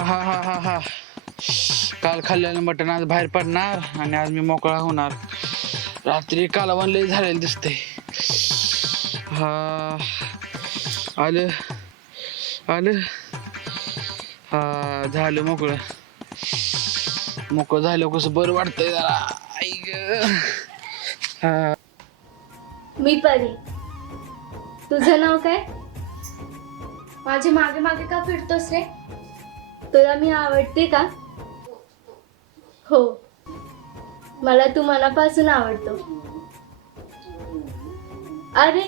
हा हा हा हा काल खाल्लेलं मटण आज बाहेर पडणार आणि आज मी मोकळा होणार. रात्री कालवण लय झालेलं दिसते हा आलं आलं. हा झालं मोकळं. मोकळं झालं कसं बरं वाटतंय जरा. आई ग. हा. मी परी. तुझं नाव काय? माझे मागे मागे का फिरतोस रे? तुला मी आवडते का? हो. मला तू मनापासून आवडतो. अरे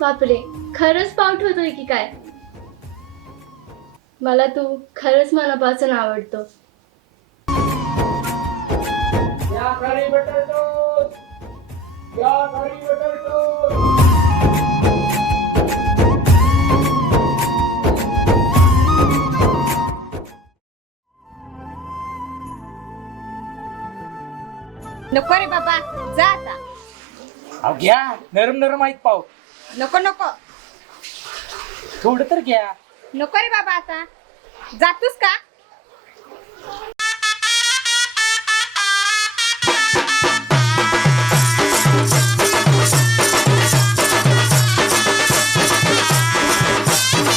बापरे खरंच पावठवतोय की काय? मला तू खरंच मनापासून आवडतो. या खाली बटर या खाली बटर नको रे बाबा जा आता. अहो घ्या. नरम नरम आहेत पाव. नको नको. थोडं तर घ्या. नको रे बाबा आता. जातोस का?